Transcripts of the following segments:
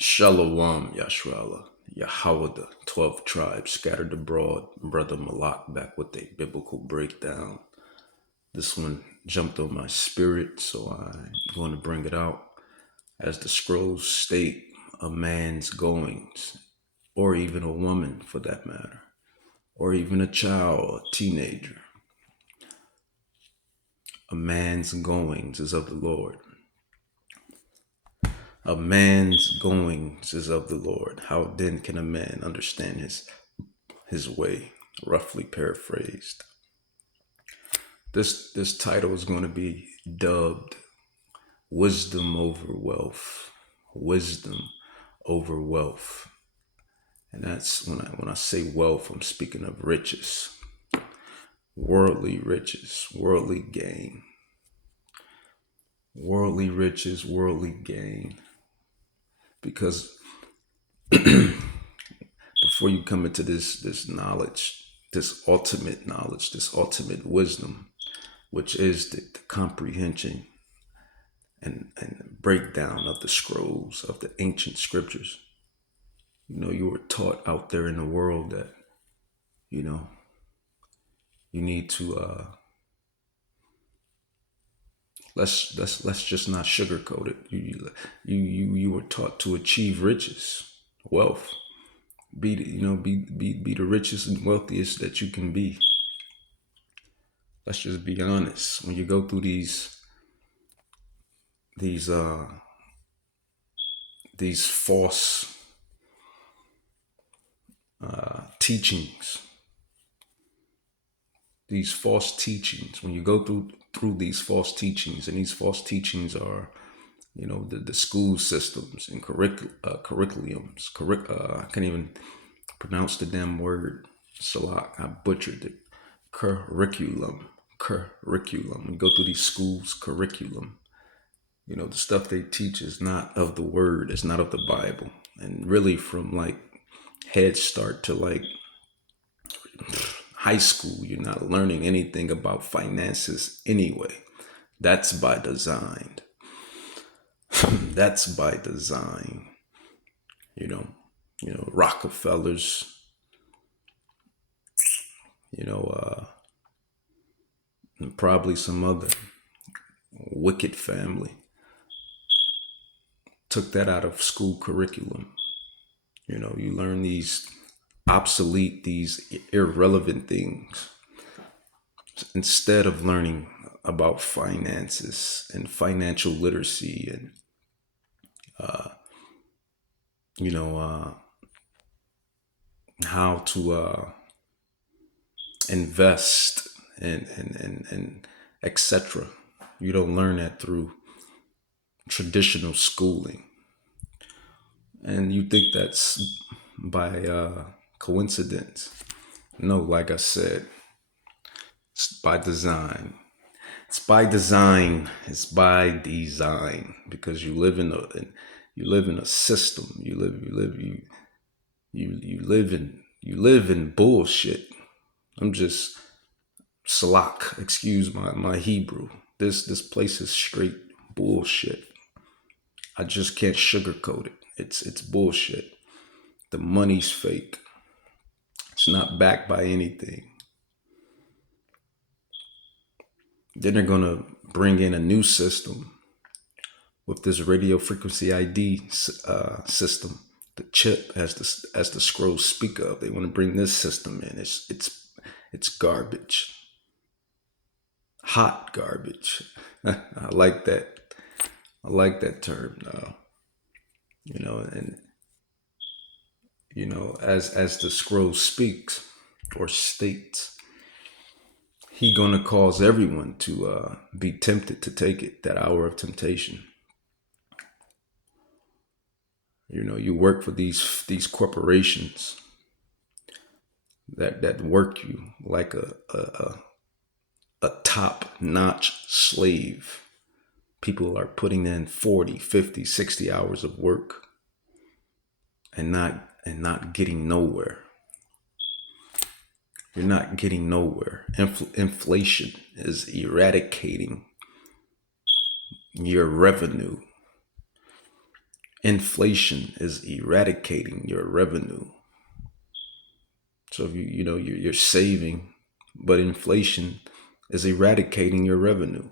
Shalom, Yashrala, Yahweh, the 12 tribes scattered abroad. Brother Malak back with a biblical breakdown. This one jumped on my spirit, so I'm going to bring it out. As the scrolls state, a man's goings, or even a woman for that matter, or even a child, a teenager. A man's goings is of the Lord. A man's goings is of the Lord. How then can a man understand his way? Roughly paraphrased. This title is going to be dubbed Wisdom Over Wealth. Wisdom over wealth. And that's when I say wealth, I'm speaking of riches. Worldly riches, worldly gain. Worldly riches, worldly gain. Because before you come into this knowledge, this ultimate knowledge, this ultimate wisdom, which is the comprehension and breakdown of the scrolls of the ancient scriptures. You were taught out there in the world that, you know, you need to let's just not sugarcoat it. You were taught to achieve riches, wealth, be the richest and wealthiest that you can be. Let's just be honest. When you go through these these false teachings, when you go through these false teachings, and these false teachings are, the school systems and curriculums. I can't even pronounce the damn word. Salak, I butchered it. Curriculum. Curriculum. We go through these schools curriculum. The stuff they teach is not of the word. It's not of the Bible. And really, from like Head Start to like high school, you're not learning anything about finances anyway. That's by design. That's by design. Rockefellers, and probably some other wicked family took that out of school curriculum. You learn these obsolete, these irrelevant things instead of learning about finances and financial literacy and how to invest and etc. You don't learn that through traditional schooling, and you think that's by coincidence. No, like I said, it's by design. It's by design. It's by design because you live in a system. You live in bullshit. I'm just Salak. Excuse my Hebrew. This place is straight bullshit. I just can't sugarcoat it. It's bullshit. The money's fake. It's not backed by anything. Then they're gonna bring in a new system with this radio frequency ID system. The chip, as the scrolls speak of, they want to bring this system in. It's garbage, hot garbage. I like that. I like that term now. And as the scroll speaks or states, he gonna cause everyone to be tempted to take it. That hour of temptation. You work for these corporations that work you like a top notch slave. People are putting in 40, 50, 60 hours of work and not getting nowhere. You're not getting nowhere. Inflation is eradicating your revenue. Inflation is eradicating your revenue. So if you're saving, but inflation is eradicating your revenue.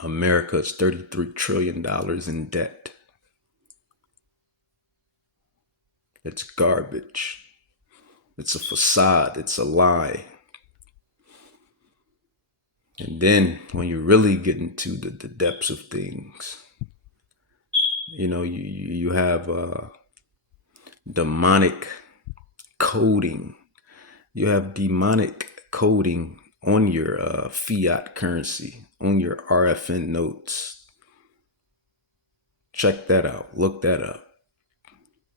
America is $33 trillion in debt. It's garbage. It's a facade. It's a lie. And then when you really get into the depths of things, you have demonic coding. You have demonic coding on your fiat currency, on your RFN notes. Check that out. Look that up.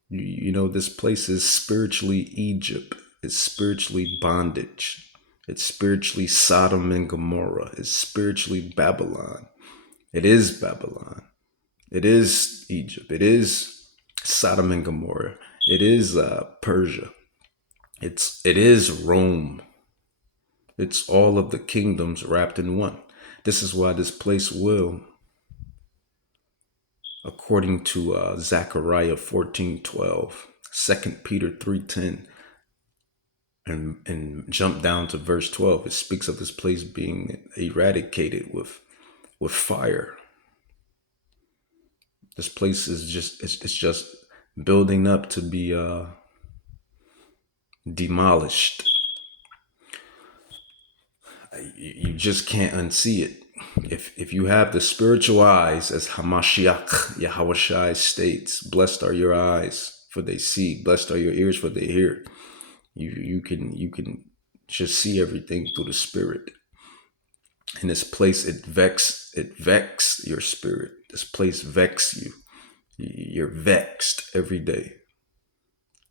This place is spiritually Egypt. It's spiritually bondage. It's spiritually Sodom and Gomorrah. It's spiritually Babylon. It is Babylon. It is Egypt. It is Sodom and Gomorrah. It is Persia. It is Rome. It's all of the kingdoms wrapped in one. This is why this place will, according to Zechariah 14:12, 2 Peter 3:10, and jump down to verse 12, it speaks of this place being eradicated with fire. This place is just building up to be demolished. You just can't unsee it. If you have the spiritual eyes, as Hamashiach Yahushai states, blessed are your eyes for they see, blessed are your ears for they hear. You can just see everything through the spirit. In this place, it vex your spirit. This place vex you. You're vexed every day.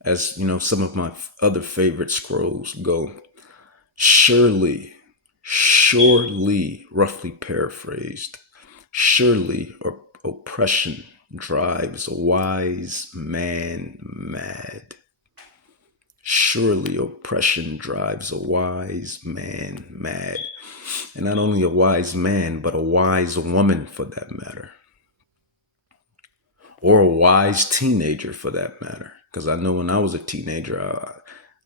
As some of my other favorite scrolls go, surely, roughly paraphrased, surely oppression drives a wise man mad. Surely oppression drives a wise man mad. And not only a wise man, but a wise woman for that matter. Or a wise teenager for that matter. Because I know when I was a teenager,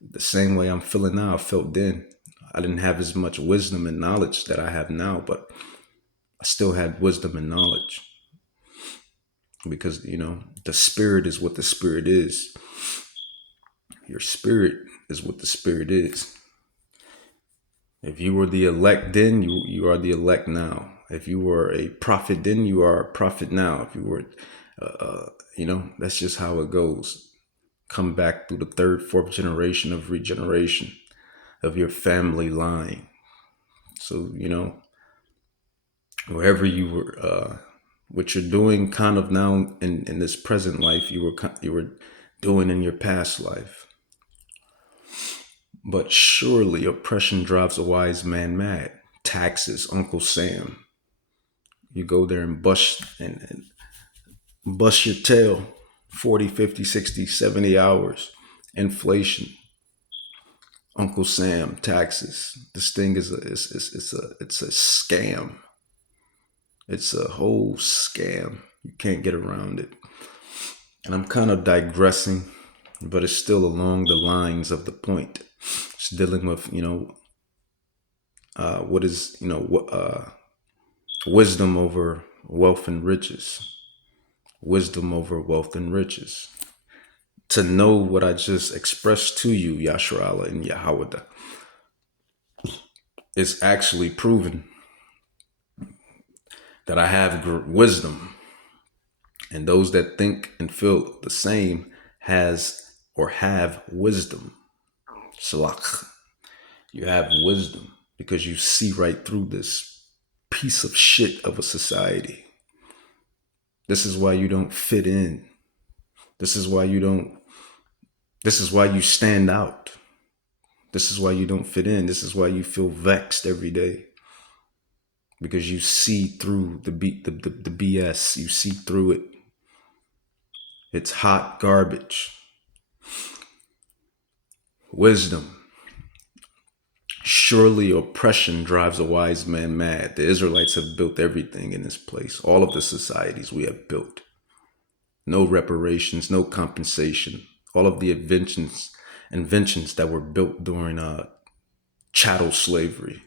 the same way I'm feeling now, I felt then. I didn't have as much wisdom and knowledge that I have now, but I still had wisdom and knowledge. Because, the spirit is what the spirit is. Your spirit is what the spirit is. If you were the elect then, you are the elect now. If you were a prophet then, you are a prophet now. If you were, that's just how it goes. Come back through the third, fourth generation of regeneration of your family line. So, wherever you were, what you're doing kind of now in this present life, you were doing in your past life. But surely oppression drives a wise man mad. Taxes, Uncle Sam. You go there and bust your tail 40, 50, 60, 70 hours. Inflation. Uncle Sam, taxes. This thing is it's a scam. It's a whole scam. You can't get around it. And I'm kind of digressing, but it's still along the lines of the point. It's dealing with, what is, wisdom over wealth and riches. Wisdom over wealth and riches. To know what I just expressed to you, Yasharala and Yahawada, is actually proven that I have wisdom. And those that think and feel the same have wisdom. Shalach. You have wisdom because you see right through this piece of shit of a society. This is why you don't fit in. This is why you stand out. This is why you don't fit in. This is why you feel vexed every day. Because you see through the BS. You see through it. It's hot garbage. Wisdom. Surely oppression drives a wise man mad. The Israelites have built everything in this place. All of the societies we have built. no reparations, no compensation. All of the inventions that were built during chattel slavery,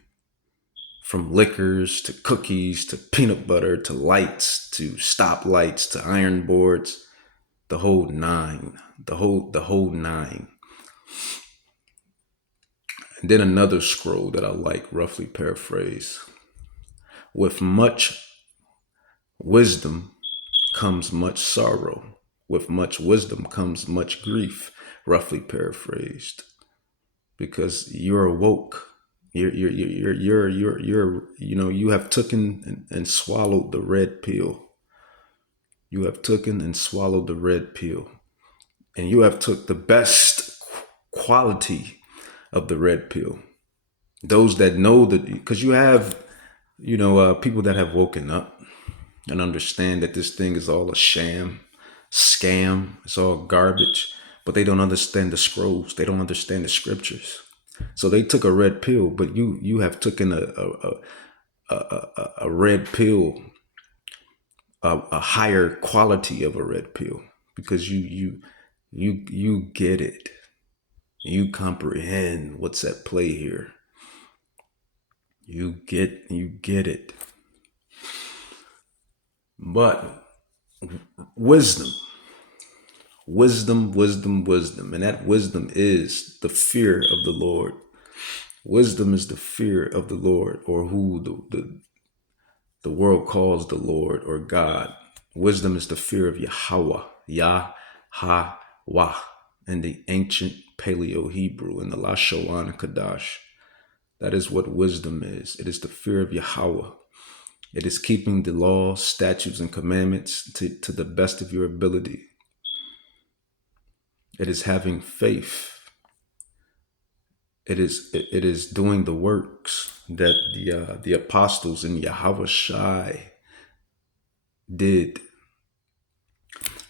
from liquors to cookies to peanut butter to lights to stoplights to iron boards, the whole nine, the whole nine. And then another scroll that I like, roughly paraphrase. With much wisdom comes much sorrow. With much wisdom comes much grief, roughly paraphrased. Because you're awoke. You have taken and swallowed the red pill. You have taken and swallowed the red pill. And you have took the best quality of the red pill. Those that know that, because you have, people that have woken up and understand that this thing is all a sham, scam, it's all garbage, but they don't understand the scrolls. They don't understand the scriptures. So they took a red pill, but you have taken a red pill, a higher quality of a red pill, because you get it. You comprehend what's at play here. You get it. But wisdom, and that wisdom is the fear of the Lord. Wisdom is the fear of the Lord, or who the world calls the Lord or God. Wisdom is the fear of Yahweh, Yah-ha-wah, in the ancient Paleo Hebrew, in the Lashoan Kadash. That is what wisdom is. It is the fear of Yahweh. It is keeping the law, statutes, and commandments to the best of your ability. It is having faith. It is doing the works that the apostles in Yahweh Shai did.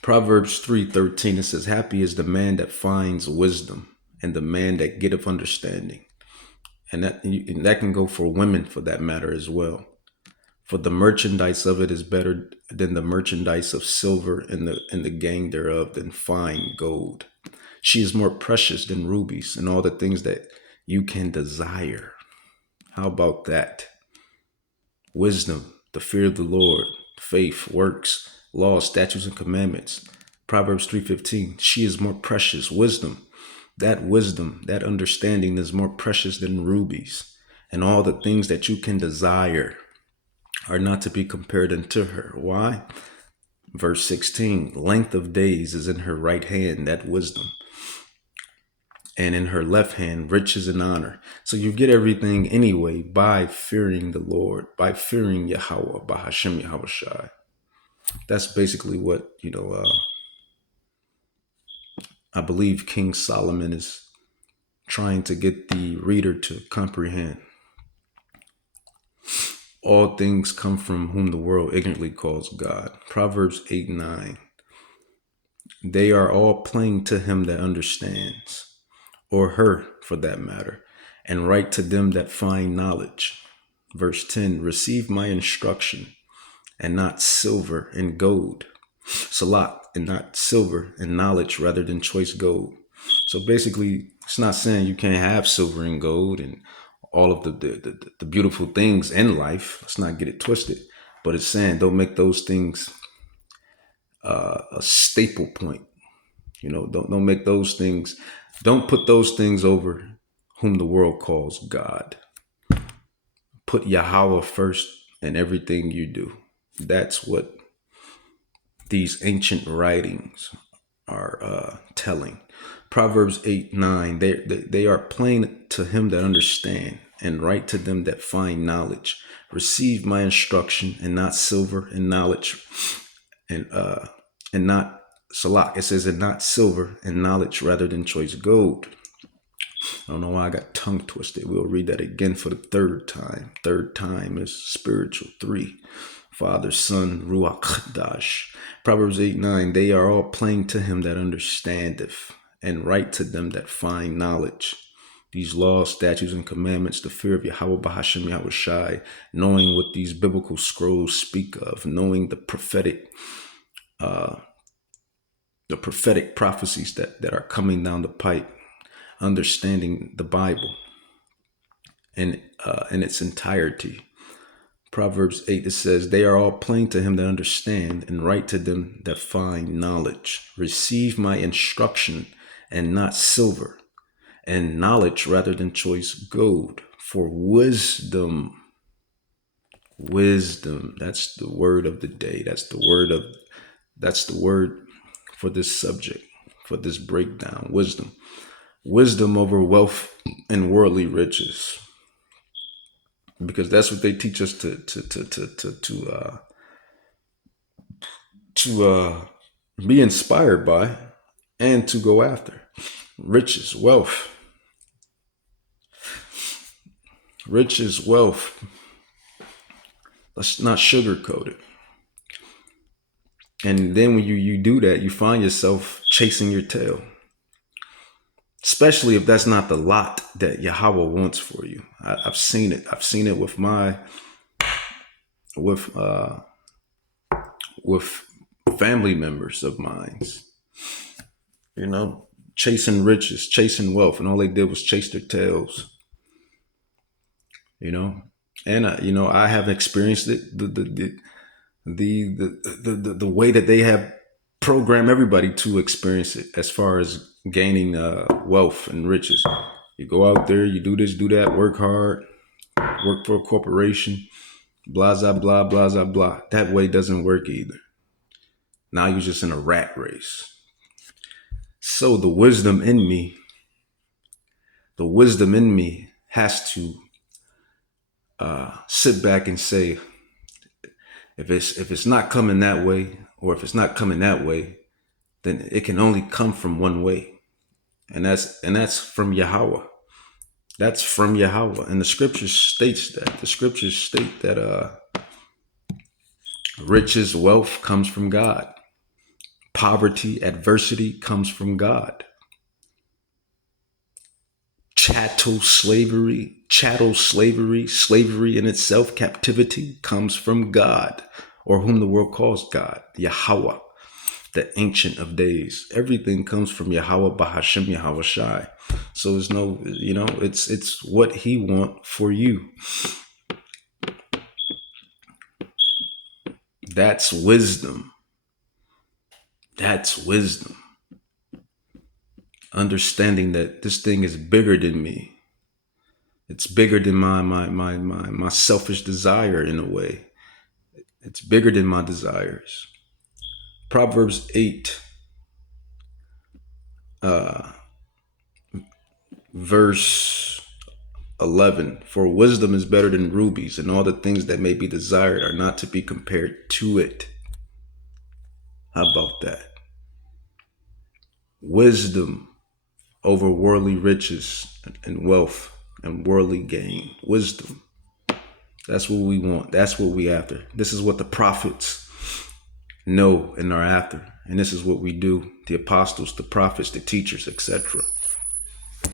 Proverbs 3:13, it says, happy is the man that finds wisdom and the man that getteth understanding. And that can go for women for that matter as well. For the merchandise of it is better than the merchandise of silver, and the gang thereof than fine gold. She is more precious than rubies and all the things that you can desire. How about that? Wisdom, the fear of the Lord, faith, works, laws, statutes, and commandments. Proverbs 3:15, she is more precious. Wisdom, that understanding is more precious than rubies, and all the things that you can desire are not to be compared unto her. Why? Verse 16, length of days is in her right hand, that wisdom, and in her left hand, riches and honor. So you get everything anyway by fearing the Lord, by fearing Yahweh, by Hashem Yahweh Shai. That's basically what, I believe King Solomon is trying to get the reader to comprehend. All things come from whom the world ignorantly calls God. Proverbs 8:9. They are all plain to him that understands, or her for that matter, and right to them that find knowledge. Verse 10, receive my instruction, and not silver and gold. Salat, and not silver and knowledge rather than choice gold. So basically, it's not saying you can't have silver and gold and all of the beautiful things in life. Let's not get it twisted. But it's saying don't make those things a staple point. Don't make those things. Don't put those things over whom the world calls God. Put Yahweh first in everything you do. That's what these ancient writings are telling. Proverbs 8:9, they are plain to him that understand, and right to them that find knowledge. Receive my instruction, and not silver and knowledge, and not salak. It says, and not silver and knowledge rather than choice gold. I don't know why I got tongue twisted. We'll read that again for the third time. Third time is spiritual. 3. Father, Son, Ruach Chadash. Proverbs 8:9, they are all plain to him that understandeth, and right to them that find knowledge. These laws, statutes, and commandments, the fear of Yahweh Bahashem Yahweh Shai, knowing what these biblical scrolls speak of, knowing the prophetic the prophetic prophecies that are coming down the pipe, understanding the Bible in its entirety. Proverbs 8, it says, they are all plain to him that understand, and right to them that find knowledge. Receive my instruction, and not silver, and knowledge rather than choice gold. For wisdom, that's the word of the day. That's the word for this subject, for this breakdown. Wisdom over wealth and worldly riches. Because that's what they teach us to be inspired by and to go after. Riches, wealth. Let's not sugarcoat it. And then when you do that, you find yourself chasing your tail. Especially if that's not the lot that Yahweh wants for you. I've seen it. I've seen it with with family members of mine. Chasing riches, chasing wealth, and all they did was chase their tails. And I have experienced it. The way that they have programmed everybody to experience it, as far as gaining wealth and riches. You go out there, you do this, do that, work hard, work for a corporation, blah, blah, blah, blah, blah, blah. That way doesn't work either. Now you're just in a rat race. So the wisdom in me has to sit back and say, if it's not coming that way, or if it's not coming that way, then it can only come from one way. And that's from Yahweh. That's from Yahweh. And the scriptures states that. The scriptures state that riches, wealth comes from God. Poverty, adversity comes from God. Chattel slavery, slavery in itself, captivity comes from God, or whom the world calls God, Yahweh, the Ancient of Days. Everything comes from Yahweh Bahashem Yahweh Shai. So there's no, it's what he wants for you. That's wisdom. That's wisdom. Understanding that this thing is bigger than me. It's bigger than my selfish desire in a way. It's bigger than my desires. Proverbs 8, verse 11. For wisdom is better than rubies, and all the things that may be desired are not to be compared to it. How about that? Wisdom over worldly riches and wealth and worldly gain. Wisdom. That's what we want. That's what we after. This is what the prophets know and are after. And this is what we do. The apostles, the prophets, the teachers, etc.